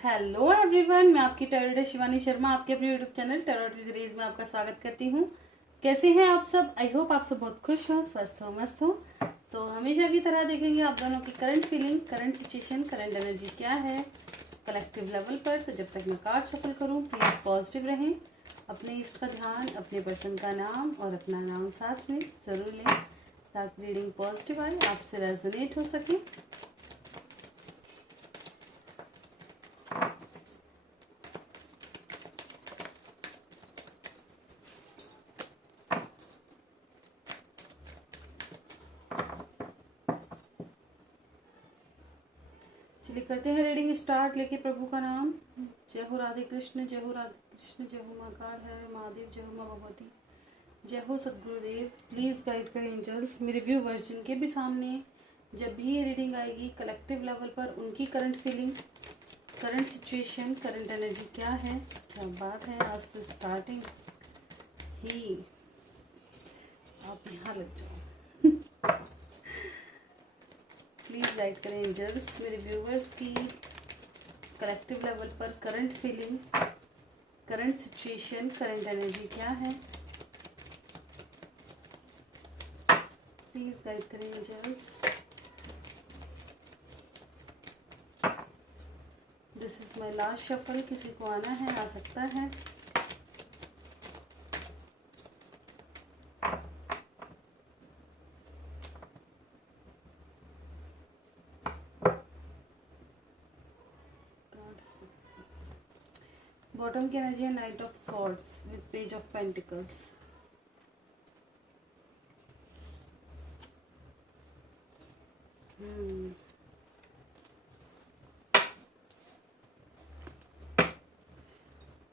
Hello everyone, मैं आपकी tarot Shivani Sharma आपके अपने यूट्यूब चैनल टैरोट विद रेज में आपका स्वागत करती हूँ। कैसे हैं आप सब? आई होप आप सब बहुत खुश हो, स्वस्थ हो, मस्त हो। तो हमेशा की तरह देखेंगे आप दोनों की current feeling, current situation, current energy क्या है कलेक्टिव लेवल पर। तो जब तक मैं कार्ड शफल करूँ प्लीज़ पॉजिटिव रहें, अपने इष्ट का ध्यान, अपने पर्सन का नाम और अपना नाम साथ में ज़रूर लें ताकि रीडिंग पॉजिटिव आए, आपसे रेजोनेट हो सके। चलिए करते हैं रीडिंग स्टार्ट। लेके प्रभु का नाम। जय हो राधे कृष्ण, जय हो राधे कृष्ण, जय हो माँ काल है महादेव, जय हो माँ भगवती, जय हो सदगुरुदेव। प्लीज़ गाइड करें एंजल्स मेरे व्यूवर्स जिनके भी सामने जब भी ये रीडिंग आएगी कलेक्टिव लेवल पर उनकी current feeling, current situation, current energy क्या है। क्या बात है, आज से स्टार्टिंग ही आप यहाँ लग जाओ। प्लीज़ गाइड करें एंजल्स मेरे व्यूवर्स की कलेक्टिव लेवल पर current feeling, current situation, current energy क्या है। प्लीज गाइड करें angels. This is my last shuffle. किसी को आना है आ सकता है। बॉटम की एनर्जी है night of swords with page of pentacles.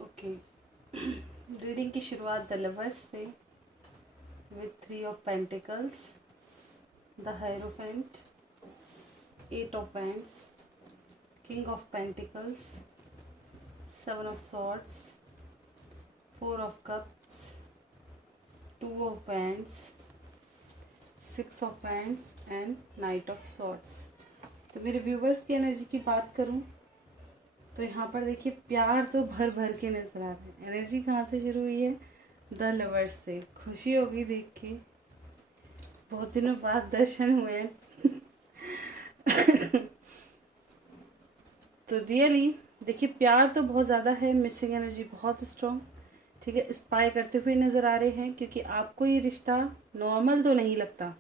Okay, reading की शुरुआत द लवर्स से with 3 of pentacles, the hierophant, 8 of wands, king of pentacles, 7 of swords, 4 of cups, 2 of wands, 6 of wands and knight of swords। तो मेरे viewers की energy की बात करूं तो यहाँ पर देखिए प्यार तो भर भर के नजर आ रहा है। एनर्जी कहाँ से शुरू हुई है? द लवर्स से। खुशी होगी देख के, बहुत दिनों बाद दर्शन हुए हैं। तो रियली देखिए प्यार तो बहुत ज़्यादा है, मिसिंग एनर्जी बहुत स्ट्रॉन्ग, ठीक है। स्पाई करते हुए नज़र आ रहे हैं क्योंकि आपको ये रिश्ता नॉर्मल तो नहीं लगता,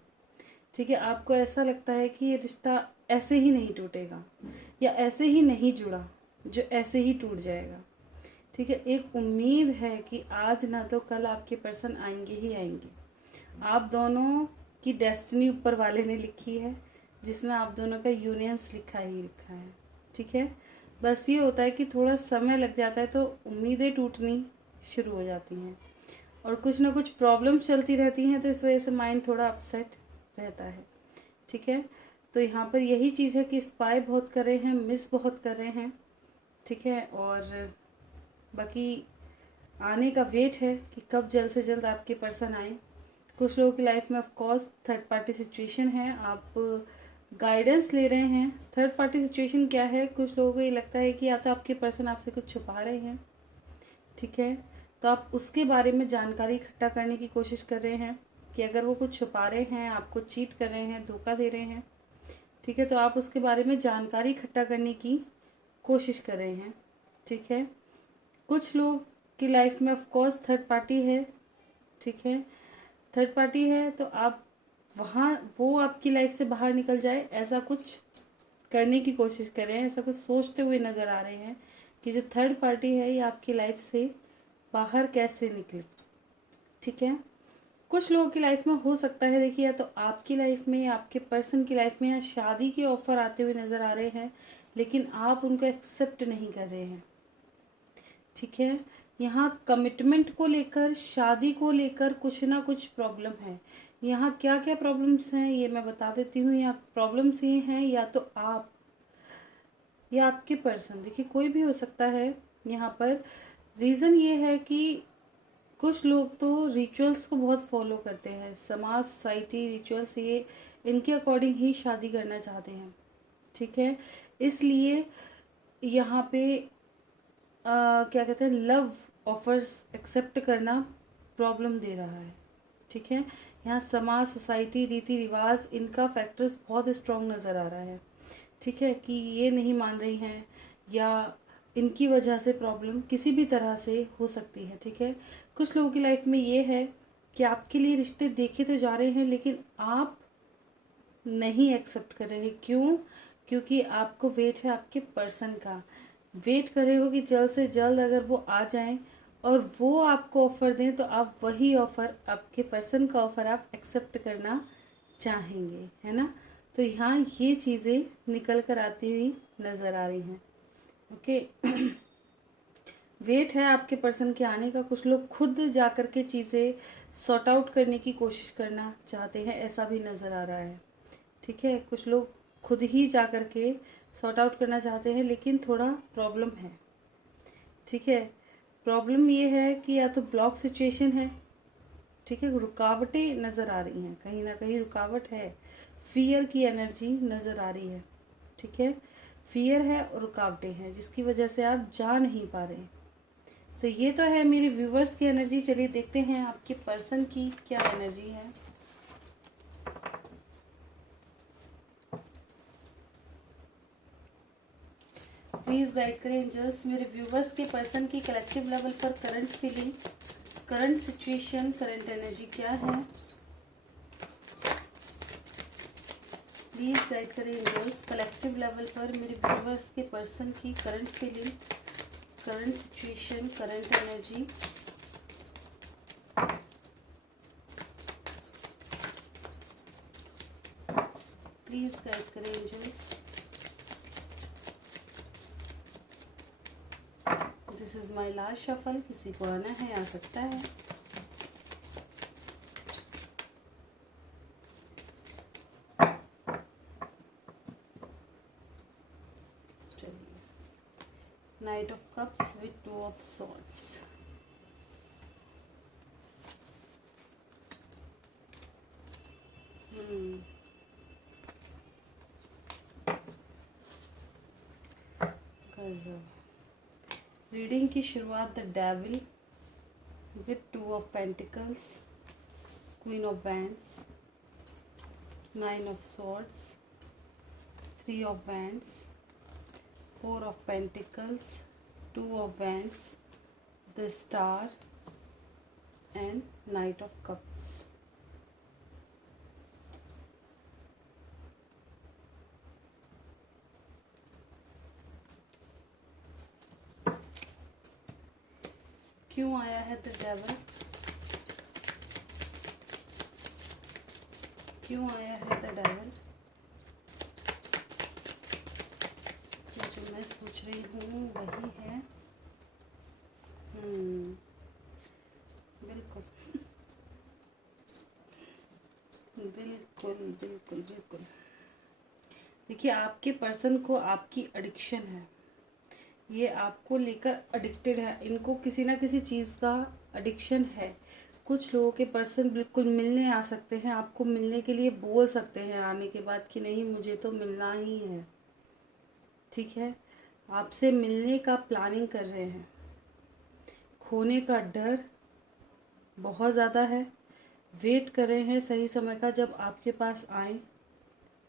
ठीक है। आपको ऐसा लगता है कि ये रिश्ता ऐसे ही नहीं टूटेगा या ऐसे ही नहीं जुड़ा जो ऐसे ही टूट जाएगा, ठीक है। एक उम्मीद है कि आज ना तो कल आपके पर्सन आएंगे ही आएंगे। आप दोनों की डेस्टिनी ऊपर वाले ने लिखी है जिसमें आप दोनों का यूनियंस लिखा ही लिखा है, ठीक है। बस ये होता है कि थोड़ा समय लग जाता है तो उम्मीदें टूटनी शुरू हो जाती हैं और कुछ ना कुछ प्रॉब्लम्स चलती रहती हैं, तो इस वजह से माइंड थोड़ा अपसेट रहता है, ठीक है। तो यहाँ पर यही चीज़ है कि स्पाई बहुत कर रहे हैं, मिस बहुत कर रहे हैं, ठीक है। और बाकी आने का वेट है कि कब जल्द से जल्द आपके पर्सन आए। कुछ लोगों की लाइफ में of course third party situation है, आप गाइडेंस ले रहे हैं। थर्ड पार्टी सिचुएशन क्या है? कुछ लोगों को ये लगता है कि या तो आपके पर्सन आपसे कुछ छुपा रहे हैं, ठीक है, तो आप उसके बारे में जानकारी इकट्ठा करने की कोशिश कर रहे हैं कि अगर वो कुछ छुपा रहे हैं, आपको चीट कर रहे हैं, धोखा दे रहे हैं, ठीक है, तो आप उसके बारे में जानकारी इकट्ठा करने की कोशिश कर रहे हैं, ठीक है। कुछ लोग की लाइफ में ऑफ कोर्स थर्ड पार्टी है, ठीक है। थर्ड पार्टी है तो आप वहाँ वो आपकी लाइफ से बाहर निकल जाए ऐसा कुछ करने की कोशिश कर रहे हैं, ऐसा कुछ सोचते हुए नज़र आ रहे हैं कि जो थर्ड पार्टी है ये आपकी लाइफ से बाहर कैसे निकले, ठीक है। कुछ लोगों की लाइफ में हो सकता है देखिए या तो आपकी लाइफ में या आपके पर्सन की लाइफ में या शादी के ऑफर आते हुए नज़र आ रहे हैं लेकिन आप उनको एक्सेप्ट नहीं कर रहे हैं, ठीक है। यहाँ कमिटमेंट को लेकर, शादी को लेकर कुछ ना कुछ प्रॉब्लम है। यहाँ क्या क्या प्रॉब्लम्स हैं ये मैं बता देती हूँ। यहाँ प्रॉब्लम्स ये हैं या तो आप या आपके पर्सन, देखिए कोई भी हो सकता है। यहाँ पर रीज़न ये है कि कुछ लोग तो रिचुअल्स को बहुत फॉलो करते हैं, समाज, सोसाइटी, रिचुअल्स, ये इनके अकॉर्डिंग ही शादी करना चाहते हैं, ठीक है। इसलिए यहाँ पे क्या कहते हैं, लव ऑफर्स एक्सेप्ट करना प्रॉब्लम दे रहा है। ठीक है, यहाँ समाज, सोसाइटी, रीति रिवाज, इनका फैक्टर्स बहुत स्ट्रॉन्ग नज़र आ रहा है। ठीक है, कि ये नहीं मान रही हैं या इनकी वजह से प्रॉब्लम किसी भी तरह से हो सकती है। ठीक है, कुछ लोगों की लाइफ में ये है कि आपके लिए रिश्ते देखे तो जा रहे हैं लेकिन आप नहीं एक्सेप्ट कर रहे। क्यों? क्योंकि आपको वेट है आपके पर्सन का, वेट कर रहे हो कि जल्द से जल्द अगर वो आ जाएं और वो आपको ऑफ़र दें तो आप वही ऑफ़र, आपके पर्सन का ऑफ़र आप एक्सेप्ट करना चाहेंगे, है ना। तो यहाँ ये चीज़ें निकल कर आती हुई नज़र आ रही हैं। ओके वेट है आपके पर्सन के आने का। कुछ लोग खुद जा कर के चीज़ें सॉर्ट आउट करने की कोशिश करना चाहते हैं, ऐसा भी नज़र आ रहा है। ठीक है, कुछ लोग खुद ही जा कर के सॉर्ट आउट करना चाहते हैं लेकिन थोड़ा प्रॉब्लम है। ठीक है, प्रॉब्लम ये है कि या तो ब्लॉक सिचुएशन है। ठीक है, रुकावटें नज़र आ रही हैं, कहीं ना कहीं रुकावट है, फियर की एनर्जी नज़र आ रही है। ठीक है, फियर है और रुकावटें हैं जिसकी वजह से आप जा नहीं पा रहे। तो ये तो है मेरे व्यूवर्स की एनर्जी। चलिए देखते हैं आपके पर्सन की क्या एनर्जी है। प्लीज़ गाइड करें एंजल्स मेरे व्यूवर्स के पर्सन की कलेक्टिव लेवल पर current feeling, current situation, current energy क्या है। प्लीज़ गाइड करें एंजल्स कलेक्टिव लेवल पर मेरे व्यूवर्स के पर्सन की current feeling, current situation, current energy. Please guide करें angels. This is my last shuffle. किसी को आना है आ सकता है। चलिए, knight of cups with 2 of swords. Reading की शुरुआत the devil with 2 of pentacles, queen of wands, 9 of swords, 3 of wands, 4 of pentacles, 2 of wands, the star and night of cups. क्यों आया है द डेविल? क्यों आया है the devil? जो मैं सोच रही हूँ वही है। बिल्कुल बिल्कुल बिल्कुल बिल्कुल। देखिए, आपके पर्सन को आपकी एडिक्शन है, ये आपको लेकर एडिक्टेड है, इनको किसी ना किसी चीज़ का एडिक्शन है। कुछ लोगों के पर्सन बिल्कुल मिलने आ सकते हैं, आपको मिलने के लिए बोल सकते हैं आने के बाद कि नहीं मुझे तो मिलना ही है। ठीक है, आपसे मिलने का प्लानिंग कर रहे हैं। खोने का डर बहुत ज़्यादा है, वेट कर रहे हैं सही समय का जब आपके पास आए।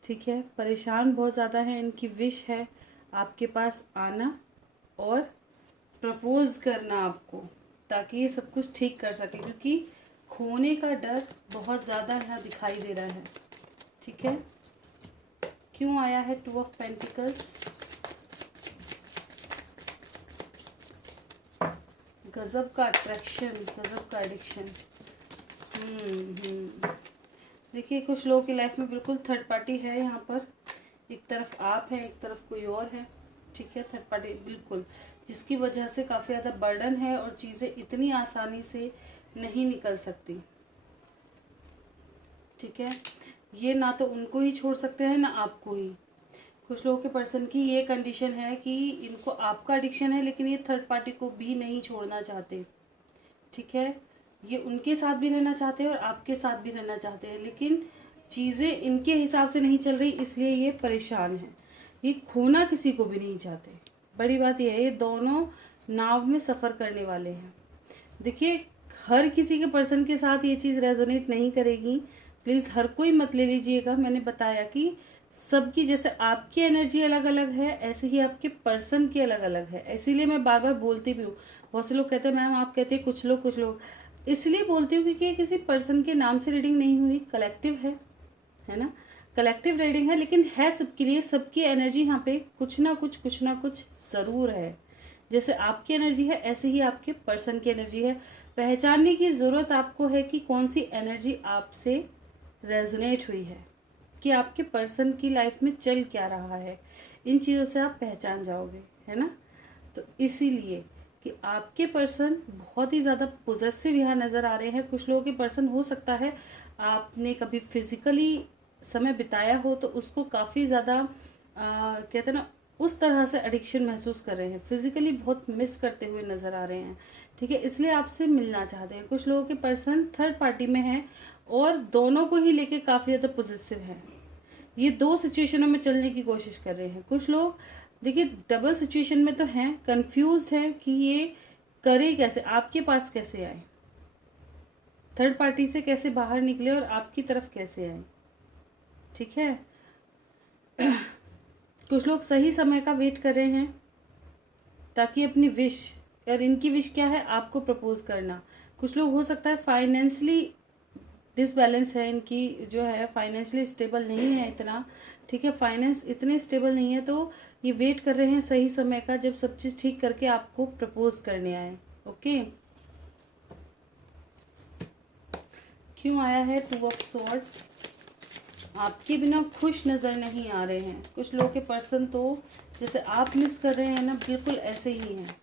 ठीक है, परेशान बहुत ज़्यादा हैं, इनकी विश है आपके पास आना और प्रपोज करना आपको, ताकि ये सब कुछ ठीक कर सके, क्योंकि खोने का डर बहुत ज़्यादा यहाँ दिखाई दे रहा है। ठीक है, क्यों आया है 2 ऑफ पेंटिकल्स? गजब का अट्रैक्शन, गजब का एडिक्शन। देखिए, कुछ लोगों की लाइफ में बिल्कुल थर्ड पार्टी है यहाँ पर। एक तरफ आप हैं, एक तरफ कोई और है। ठीक है, थर्ड पार्टी बिल्कुल, जिसकी वजह से काफ़ी ज़्यादा बर्डन है और चीज़ें इतनी आसानी से नहीं निकल सकती। ठीक है, ये ना तो उनको ही छोड़ सकते हैं ना आपको ही। कुछ लोगों के पर्सन की ये कंडीशन है कि इनको आपका एडिक्शन है लेकिन ये थर्ड पार्टी को भी नहीं छोड़ना चाहते। ठीक है, ये उनके साथ भी रहना चाहते हैं और आपके साथ भी रहना चाहते हैं, लेकिन चीज़ें इनके हिसाब से नहीं चल रही, इसलिए ये परेशान हैं। ये खोना किसी को भी नहीं चाहते, बड़ी बात यह है, ये दोनों नाव में सफ़र करने वाले हैं। देखिए, हर किसी के पर्सन के साथ ये चीज़ रेजोनेट नहीं करेगी, प्लीज़ हर कोई मत ले लीजिएगा। मैंने बताया कि सबकी, जैसे आपकी एनर्जी अलग अलग है, ऐसे ही आपके पर्सन की अलग अलग है। इसीलिए मैं बार बार बोलती भी हूँ। बहुत से लोग कहते हैं मैम आप कहते हैं कुछ लोग, इसलिए बोलती हूँ क्योंकि ये किसी पर्सन के नाम से रीडिंग नहीं हुई, कलेक्टिव है ना, कलेक्टिव रीडिंग है, लेकिन है सबके लिए। सबकी एनर्जी यहाँ पे कुछ ना कुछ ज़रूर है। जैसे आपकी एनर्जी है, ऐसे ही आपके पर्सन की एनर्जी है। पहचानने की ज़रूरत आपको है कि कौन सी एनर्जी आपसे रेजोनेट हुई है, कि आपके पर्सन की लाइफ में चल क्या रहा है। इन चीज़ों से आप पहचान जाओगे, है ना। तो इसीलिए कि आपके पर्सन बहुत ही ज़्यादा पॉजिटिव यहाँ नज़र आ रहे हैं। कुछ लोगों के पर्सन, हो सकता है आपने कभी फिजिकली समय बिताया हो तो उसको काफ़ी ज़्यादा कहते हैं ना, उस तरह से एडिक्शन महसूस कर रहे हैं, फिजिकली बहुत मिस करते हुए नज़र आ रहे हैं, ठीक है, इसलिए आपसे मिलना चाहते हैं। कुछ लोगों के पर्सन थर्ड पार्टी में हैं और दोनों को ही लेके काफ़ी ज़्यादा पॉजिटिव है। ये दो सिचुएशनों में चलने की कोशिश कर रहे हैं। कुछ लोग देखिए डबल सिचुएशन में तो हैं, कंफ्यूज्ड हैं कि ये करे कैसे, आपके पास कैसे आए, थर्ड पार्टी से कैसे बाहर निकले और आपकी तरफ कैसे आए, ठीक है। कुछ लोग सही समय का वेट कर रहे हैं ताकि अपनी विश, और इनकी विश क्या है, आपको प्रपोज करना। कुछ लोग हो सकता है फाइनेंशियली डिसबैलेंस है, इनकी जो है फाइनेंशियली स्टेबल नहीं है इतना, ठीक है, फाइनेंस इतने स्टेबल नहीं है, तो ये वेट कर रहे हैं सही समय का, जब सब चीज़ ठीक करके आपको प्रपोज करने आए। ओके, क्यों आया है टू ऑफ स्वॉर्ड्स? आपके बिना खुश नज़र नहीं आ रहे हैं। कुछ लोगों के पर्सन तो जैसे आप मिस कर रहे हैं ना, बिल्कुल ऐसे ही हैं,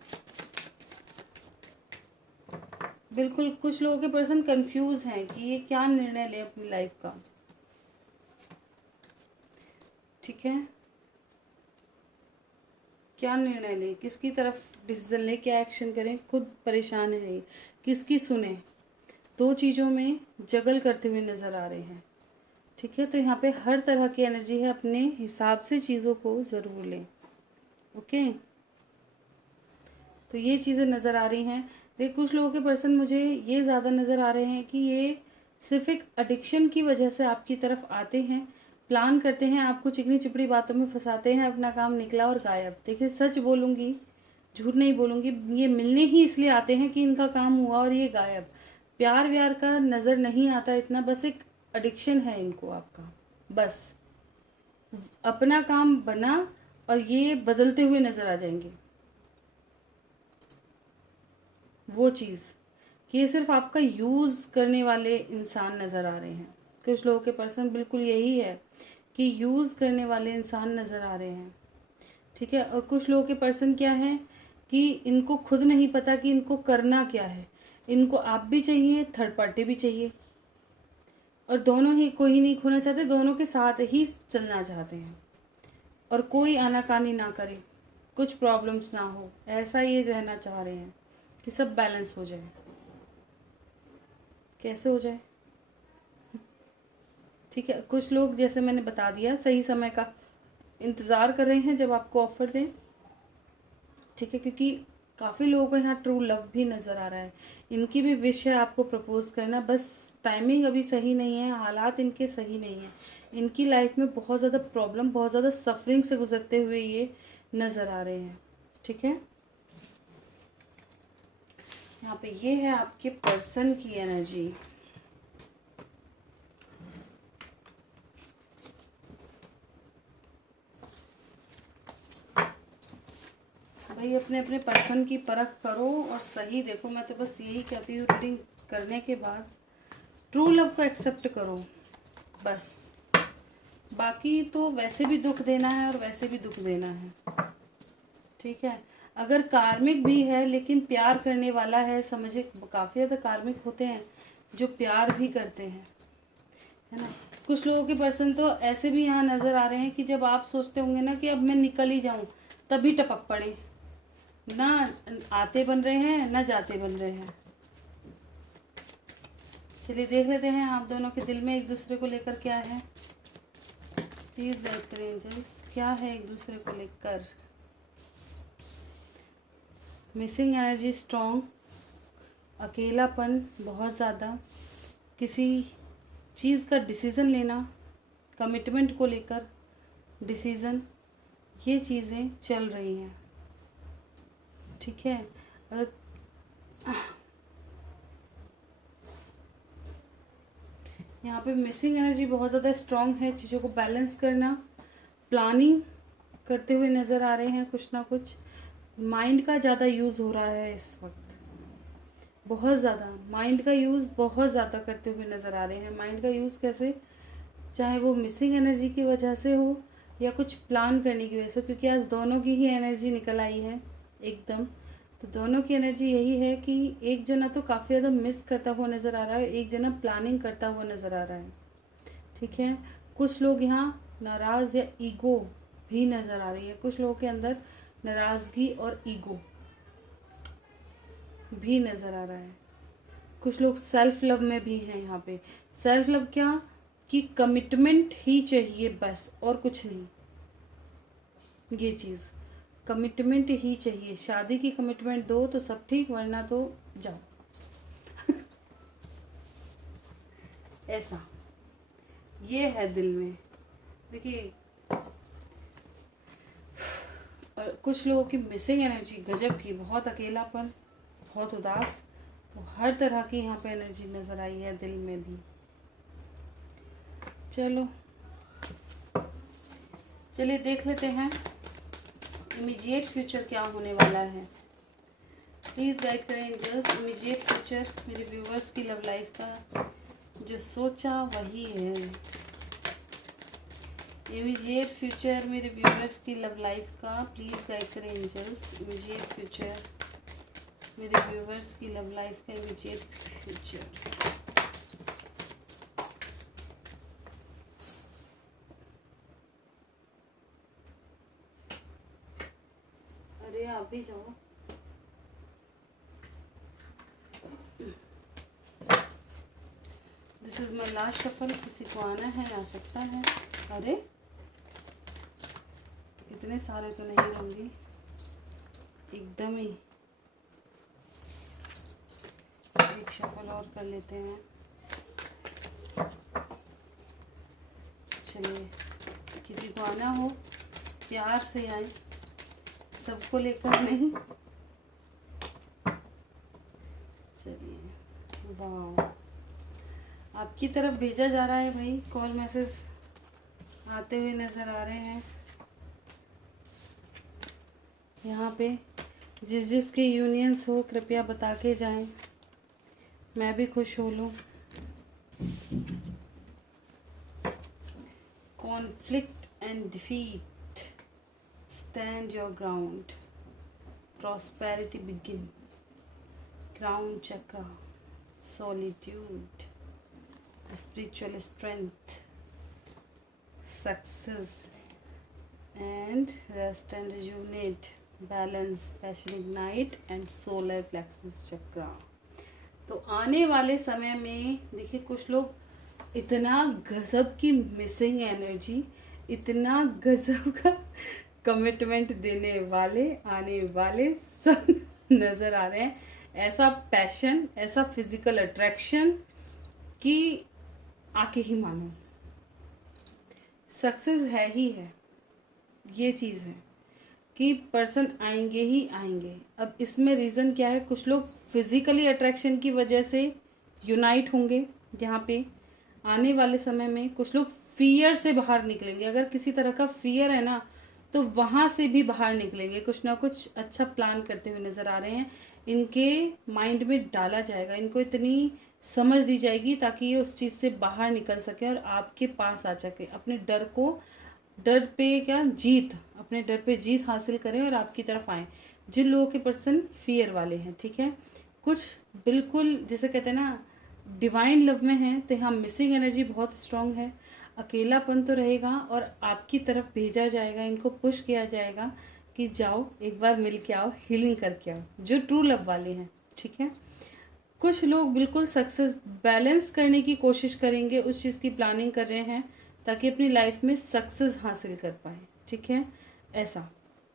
बिल्कुल। कुछ लोगों के पर्सन कंफ्यूज हैं कि ये क्या निर्णय ले अपनी लाइफ का, ठीक है, क्या निर्णय ले, किसकी तरफ डिसीजन ले, क्या एक्शन करें, खुद परेशान है, किसकी सुने, दो चीज़ों में जगल करते हुए नज़र आ रहे हैं, ठीक है। तो यहाँ पे हर तरह की एनर्जी है, अपने हिसाब से चीज़ों को ज़रूर लें। ओके, तो ये चीज़ें नज़र आ रही हैं। देख, कुछ लोगों के पर्सन मुझे ये ज़्यादा नज़र आ रहे हैं कि ये सिर्फ एक एडिक्शन की वजह से आपकी तरफ आते हैं, प्लान करते हैं, आपको चिकनी चिपड़ी बातों में फंसाते हैं, अपना काम निकला और गायब। देखिए, सच बोलूँगी, झूठ नहीं बोलूँगी, ये मिलने ही इसलिए आते हैं कि इनका काम हुआ और ये गायब। प्यार व्यार का नज़र नहीं आता इतना, बस एक एडिक्शन है इनको आपका, बस अपना काम बना और ये बदलते हुए नज़र आ जाएंगे। वो चीज़ कि ये सिर्फ आपका यूज़ करने वाले इंसान नज़र आ रहे हैं। कुछ लोगों के पर्सन बिल्कुल यही है कि यूज़ करने वाले इंसान नज़र आ रहे हैं, ठीक है। और कुछ लोगों के पर्सन क्या है कि इनको खुद नहीं पता कि इनको करना क्या है। इनको आप भी चाहिए, थर्ड पार्टी भी चाहिए, और दोनों ही, कोई नहीं खोना चाहते, दोनों के साथ ही चलना चाहते हैं, और कोई आनाकानी ना करे, कुछ प्रॉब्लम्स ना हो, ऐसा ये रहना चाह रहे हैं कि सब बैलेंस हो जाए। कैसे हो जाए, ठीक है। कुछ लोग, जैसे मैंने बता दिया, सही समय का इंतज़ार कर रहे हैं जब आपको ऑफ़र दें, ठीक है, क्योंकि काफ़ी लोगों को यहाँ ट्रू लव भी नज़र आ रहा है। इनकी भी विश है आपको प्रपोज करना, बस टाइमिंग अभी सही नहीं है, हालात इनके सही नहीं है। इनकी लाइफ में बहुत ज़्यादा प्रॉब्लम, बहुत ज़्यादा सफरिंग से गुजरते हुए ये नज़र आ रहे हैं, ठीक है। यहाँ पे ये है आपके पर्सन की एनर्जी। भाई अपने अपने पर्सन की परख करो और सही देखो। मैं तो बस यही कहती हूँ, रीडिंग करने के बाद ट्रू लव को एक्सेप्ट करो बस। बाकी तो वैसे भी दुख देना है और वैसे भी दुख देना है, ठीक है। अगर कार्मिक भी है लेकिन प्यार करने वाला है, समझे, काफ़ी ज़्यादा कार्मिक होते हैं जो प्यार भी करते हैं, है ना। कुछ लोगों के पर्सन तो ऐसे भी यहाँ नज़र आ रहे हैं कि जब आप सोचते होंगे ना कि अब मैं निकल ही जाऊँ, तभी टपक पड़े, ना आते बन रहे हैं ना जाते बन रहे हैं। चलिए देख लेते हैं आप दोनों के दिल में एक दूसरे को लेकर क्या है। प्लीज़ गाइड करें एंजल्स, क्या है एक दूसरे को लेकर। मिसिंग एनर्जी स्ट्रॉन्ग, अकेलापन बहुत ज़्यादा, किसी चीज़ का डिसीज़न लेना, कमिटमेंट को लेकर डिसीज़न, ये चीज़ें चल रही हैं, ठीक है। अगर यहाँ पे मिसिंग एनर्जी बहुत ज़्यादा स्ट्रॉन्ग है, चीज़ों को बैलेंस करना, प्लानिंग करते हुए नज़र आ रहे हैं, कुछ ना कुछ माइंड का ज़्यादा यूज़ हो रहा है इस वक्त, बहुत ज़्यादा माइंड का यूज़ बहुत ज़्यादा करते हुए नज़र आ रहे हैं। माइंड का यूज़ कैसे, चाहे वो मिसिंग एनर्जी की वजह से हो या कुछ प्लान करने की वजह से, क्योंकि आज दोनों की ही एनर्जी निकल आई है एकदम। तो दोनों की एनर्जी यही है कि एक जना तो काफ़ी ज़्यादा मिस करता हुआ नज़र आ रहा है, एक जना प्लानिंग करता हुआ नज़र आ रहा है, ठीक है। कुछ लोग यहाँ नाराज़ या ईगो भी नज़र आ रही है, कुछ लोगों के अंदर नाराज़गी और ईगो भी नज़र आ रहा है। कुछ लोग सेल्फ लव में भी हैं यहाँ पे। सेल्फ लव क्या कि कमिटमेंट ही चाहिए बस, और कुछ नहीं, ये चीज़ कमिटमेंट ही चाहिए। शादी की कमिटमेंट दो तो सब ठीक, वरना तो जाओ ऐसा ये है दिल में, देखिए। और कुछ लोगों की मिसिंग एनर्जी गजब की, बहुत अकेलापन, बहुत उदास, तो हर तरह की यहाँ पे एनर्जी नज़र आई है दिल में भी। चलिए देख लेते हैं इमीडिएट फ्यूचर क्या होने वाला है। प्लीज़ गाइड करें एंजल्स, इमीडिएट फ्यूचर मेरे व्यूवर्स की लव लाइफ का, जो सोचा वही है। इमीडिएट फ्यूचर मेरे व्यूवर्स की लव लाइफ का, प्लीज़ गाइड करें एंजल्स, इमीडिएट फ्यूचर मेरे व्यूवर्स की लव लाइफ का, इमीडिएट फ्यूचर। अरे आप भी जाओ। This is my last shuffle, किसी को आना है आ सकता है। अरे इतने सारे तो नहीं होंगे एकदम ही, एक शफल और कर लेते हैं। चलिए किसी को आना हो प्यार से आए, सबको लेकर नहीं। चलिए वाह, आपकी तरफ भेजा जा रहा है भाई, कॉल मैसेज आते हुए नज़र आ रहे हैं यहाँ पे। जिस जिसके यूनियंस हो कृपया बता के जाएं, मैं भी खुश हो लूँ। Conflict and defeat, stand your ground, prosperity begin, crown चक्र, solitude, spiritual strength, success and rest and rejuvenate, balance, passion ignite and solar plexus chakra। तो आने वाले समय में देखिए कुछ लोग इतना गजब की मिसिंग एनर्जी, इतना गजब का कमिटमेंट देने वाले आने वाले सब नज़र आ रहे हैं। ऐसा पैशन, ऐसा फिजिकल अट्रैक्शन कि आके ही मानो, सक्सेस है ही है। ये चीज़ है कि पर्सन आएंगे ही आएंगे। अब इसमें रीज़न क्या है, कुछ लोग फिजिकली अट्रैक्शन की वजह से यूनाइट होंगे यहाँ पे आने वाले समय में। कुछ लोग फियर से बाहर निकलेंगे, अगर किसी तरह का फियर है ना तो वहाँ से भी बाहर निकलेंगे। कुछ ना कुछ अच्छा प्लान करते हुए नज़र आ रहे हैं, इनके माइंड में डाला जाएगा, इनको इतनी समझ दी जाएगी ताकि ये उस चीज़ से बाहर निकल सके और आपके पास आ सके। अपने डर पे क्या जीत, अपने डर पे जीत हासिल करें और आपकी तरफ आए जिन लोगों के पर्सन फियर वाले हैं, ठीक है। कुछ बिल्कुल जैसे कहते हैं ना डिवाइन लव में हैं, तो यहाँ मिसिंग एनर्जी बहुत स्ट्रांग है। अकेलापन तो रहेगा और आपकी तरफ भेजा जाएगा, इनको पुश किया जाएगा कि जाओ एक बार मिल के आओ, हीलिंग करके आओ, जो ट्रू लव वाले हैं, ठीक है। कुछ लोग बिल्कुल सक्सेस बैलेंस करने की कोशिश करेंगे, उस चीज़ की प्लानिंग कर रहे हैं ताकि अपनी लाइफ में सक्सेस हासिल कर पाए, ठीक है। ऐसा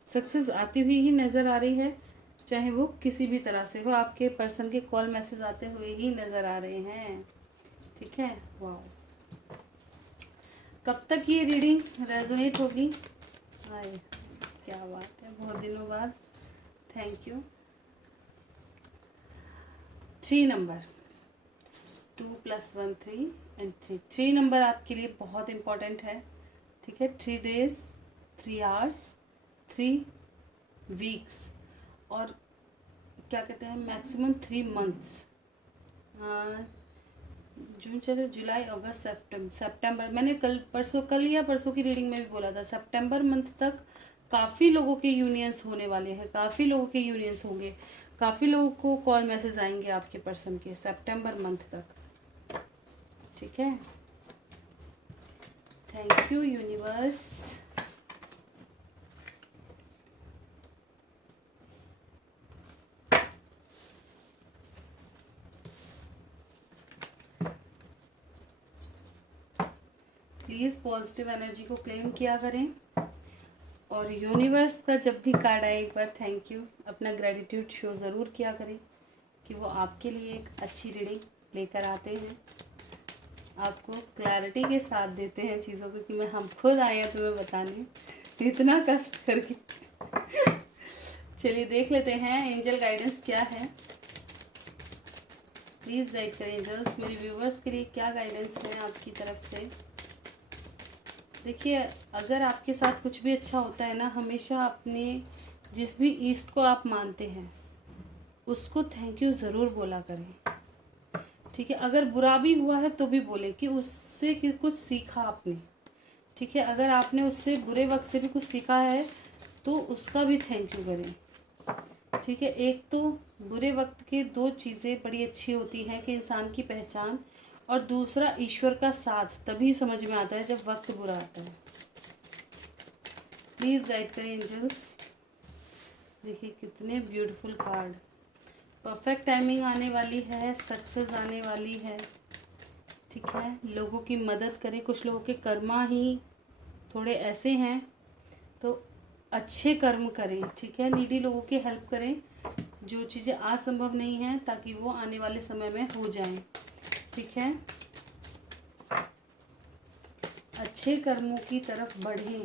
सक्सेस आती हुई ही नज़र आ रही है, चाहे वो किसी भी तरह से हो, आपके पर्सन के कॉल मैसेज आते हुए ही नज़र आ रहे हैं। ठीक है, वाह। कब तक ये रीडिंग रेजोनेट होगी? हाय, क्या बात है, बहुत दिनों बाद। Thank you. 3 number, 2 + 1 3 and 3। 3 number आपके लिए बहुत इम्पोर्टेंट है। ठीक है, 3 days 3 hours 3 weeks और क्या कहते हैं मैक्सिमम 3 months। जून चलो, जुलाई, अगस्त, सितंबर। मैंने कल या परसों की रीडिंग में भी बोला था, सितंबर मंथ तक काफ़ी लोगों के यूनियंस होने वाले हैं, काफ़ी लोगों के यूनियंस होंगे, काफ़ी लोगों को कॉल मैसेज आएंगे आपके पर्सन के सितंबर मंथ तक। ठीक है, thank you universe. Please positive energy को क्लेम किया करें और यूनिवर्स का जब भी कार्ड आए एक बार थैंक यू, अपना ग्रेटिट्यूड शो ज़रूर किया करें कि वो आपके लिए एक अच्छी रीडिंग लेकर आते हैं, आपको क्लैरिटी के साथ देते हैं चीज़ों को कि मैं हम खुद आए हैं तुम्हें बताने, इतना कष्ट करके। चलिए देख लेते हैं एंजल गाइडेंस क्या है। प्लीज़ गाइड करें एंजल्स, मेरे व्यूवर्स के लिए क्या गाइडेंस है आपकी तरफ से। देखिए, अगर आपके साथ कुछ भी अच्छा होता है ना, हमेशा अपने जिस भी ईस्ट को आप मानते हैं उसको थैंक यू ज़रूर बोला करें। ठीक है, अगर बुरा भी हुआ है तो भी बोले कि उससे कुछ सीखा आपने। ठीक है, अगर आपने उससे बुरे वक्त से भी कुछ सीखा है तो उसका भी थैंक यू करें। ठीक है, एक तो बुरे वक्त के 2 चीज़ें बड़ी अच्छी होती हैं कि इंसान की पहचान, और दूसरा ईश्वर का साथ तभी समझ में आता है जब वक्त बुरा आता है। प्लीज़ गाइड करें एंजल्स। देखिए कितने ब्यूटीफुल कार्ड। परफेक्ट टाइमिंग आने वाली है, सक्सेस आने वाली है। ठीक है, लोगों की मदद करें। कुछ लोगों के कर्मा ही थोड़े ऐसे हैं तो अच्छे कर्म करें। ठीक है, नीडी लोगों की हेल्प करें, जो चीज़ें असंभव नहीं हैं ताकि वो आने वाले समय में हो जाएं। ठीक है, अच्छे कर्मों की तरफ बढ़ें।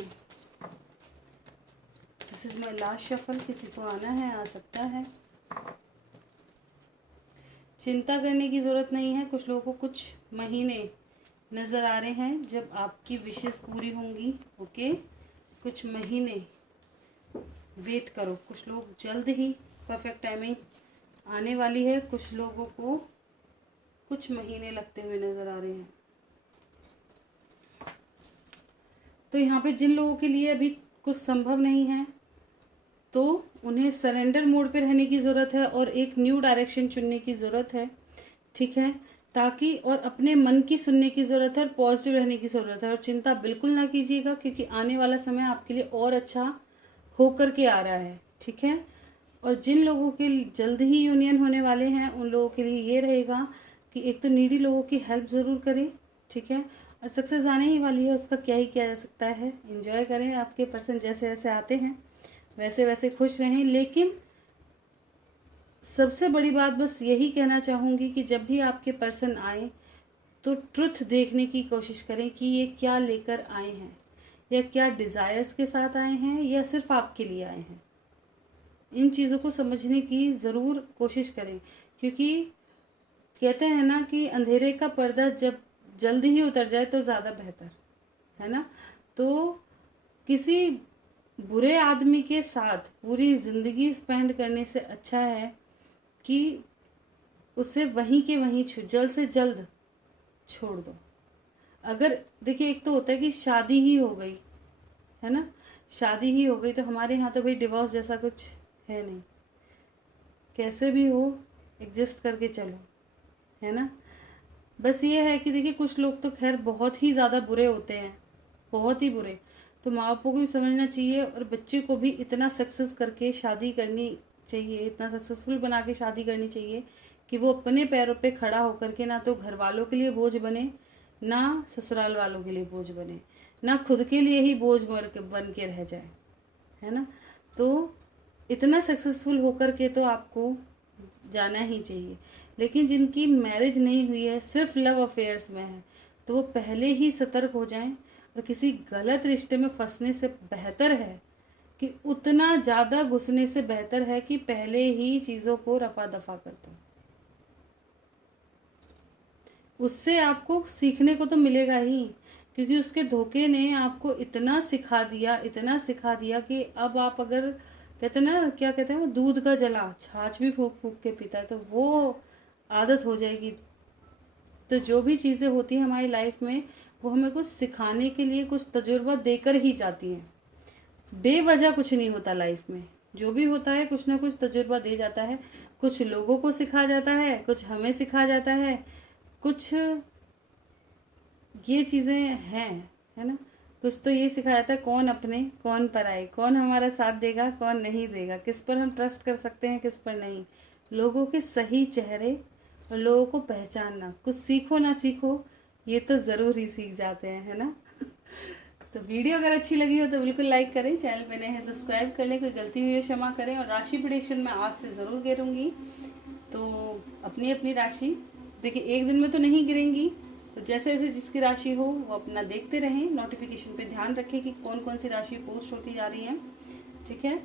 This is my last shuffle, किसी को आना है आ सकता है। चिंता करने की ज़रूरत नहीं है। कुछ लोगों को कुछ महीने नज़र आ रहे हैं जब आपकी विशेष पूरी होंगी। ओके, कुछ महीने वेट करो। कुछ लोग जल्द ही परफेक्ट टाइमिंग आने वाली है, कुछ लोगों को कुछ महीने लगते हुए नज़र आ रहे हैं। तो यहाँ पे जिन लोगों के लिए अभी कुछ संभव नहीं है तो उन्हें सरेंडर मोड पे रहने की ज़रूरत है और एक न्यू डायरेक्शन चुनने की ज़रूरत है। ठीक है, ताकि और अपने मन की सुनने की ज़रूरत है और पॉजिटिव रहने की ज़रूरत है। और चिंता बिल्कुल ना कीजिएगा क्योंकि आने वाला समय आपके लिए और अच्छा होकर के आ रहा है। ठीक है, और जिन लोगों के जल्द ही यूनियन होने वाले हैं उन लोगों के लिए ये रहेगा कि एक तो नीडी लोगों की हेल्प ज़रूर करें। ठीक है, और सक्सेस आने ही वाली है, उसका क्या ही किया जा सकता है। एंजॉय करें, आपके पर्सन जैसे जैसे आते हैं वैसे वैसे खुश रहें। लेकिन सबसे बड़ी बात बस यही कहना चाहूँगी कि जब भी आपके पर्सन आए तो ट्रुथ देखने की कोशिश करें कि ये क्या लेकर आए हैं, या क्या डिज़ायर्स के साथ आए हैं या सिर्फ आपके लिए आए हैं। इन चीज़ों को समझने की ज़रूर कोशिश करें, क्योंकि कहते हैं ना कि अंधेरे का पर्दा जब जल्दी ही उतर जाए तो ज़्यादा बेहतर है ना। तो किसी बुरे आदमी के साथ पूरी ज़िंदगी स्पेंड करने से अच्छा है कि उसे वहीं के वहीं जल्द से जल्द छोड़ दो। अगर देखिए, एक तो होता है कि शादी ही हो गई है ना, शादी ही हो गई तो हमारे यहाँ तो भाई डिवोर्स जैसा कुछ है नहीं, कैसे भी हो एडजस्ट करके चलो, है ना। बस ये है कि देखिए कुछ लोग तो खैर बहुत ही ज़्यादा बुरे होते हैं, बहुत ही बुरे। तो माँ बापों को भी समझना चाहिए और बच्चे को भी इतना सक्सेस करके शादी करनी चाहिए, इतना सक्सेसफुल बना के शादी करनी चाहिए कि वो अपने पैरों पे खड़ा होकर के ना तो घर वालों के लिए बोझ बने, ना ससुराल वालों के लिए बोझ बने, ना खुद के लिए ही बोझ बन के रह जाए, है ना। तो इतना सक्सेसफुल होकर के तो आपको जाना ही चाहिए। लेकिन जिनकी मैरिज नहीं हुई है, सिर्फ लव अफेयर्स में है, तो वो पहले ही सतर्क हो जाएं। और किसी गलत रिश्ते में फंसने से बेहतर है कि उतना ज़्यादा घुसने से बेहतर है कि पहले ही चीज़ों को रफा दफा कर दो। उससे आपको सीखने को तो मिलेगा ही, क्योंकि उसके धोखे ने आपको इतना सिखा दिया, इतना सिखा दिया कि अब आप अगर कहते हैं ना, क्या कहते हैं वो, दूध का जला छाछ भी फूक फूक के पीता है, तो वो आदत हो जाएगी। तो जो भी चीज़ें होती हैं हमारी लाइफ में, वो हमें कुछ सिखाने के लिए, कुछ तजुर्बा देकर ही जाती हैं। बेवजह कुछ नहीं होता लाइफ में, जो भी होता है कुछ ना कुछ तजुर्बा दे जाता है। कुछ लोगों को सिखा जाता है, कुछ हमें सिखा जाता है, कुछ ये चीज़ें हैं, है ना। कुछ तो ये सिखाया जाता है, कौन अपने कौन पराए, कौन हमारा साथ देगा कौन नहीं देगा, किस पर हम ट्रस्ट कर सकते हैं किस पर नहीं। लोगों के सही चेहरे और लोगों को पहचानना, कुछ सीखो ना सीखो, ये तो ज़रूर ही सीख जाते हैं, है ना। तो वीडियो अगर अच्छी लगी हो तो बिल्कुल लाइक करें, चैनल पे नए हैं सब्सक्राइब कर लें, कोई गलती हुई है क्षमा करें। और राशि प्रेडिक्शन मैं आज से ज़रूर गिरूंगी, तो अपनी अपनी राशि देखिए, एक दिन में तो नहीं गिरेंगी। तो जैसे जैसे जिसकी राशि हो वो अपना देखते रहें, नोटिफिकेशन पे ध्यान रखें कि कौन कौन सी राशि पोस्ट होती जा रही है। ठीक है,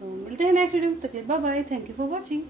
तो मिलते हैं नेक्स्ट वीडियो, तक bye bye, thank you for watching.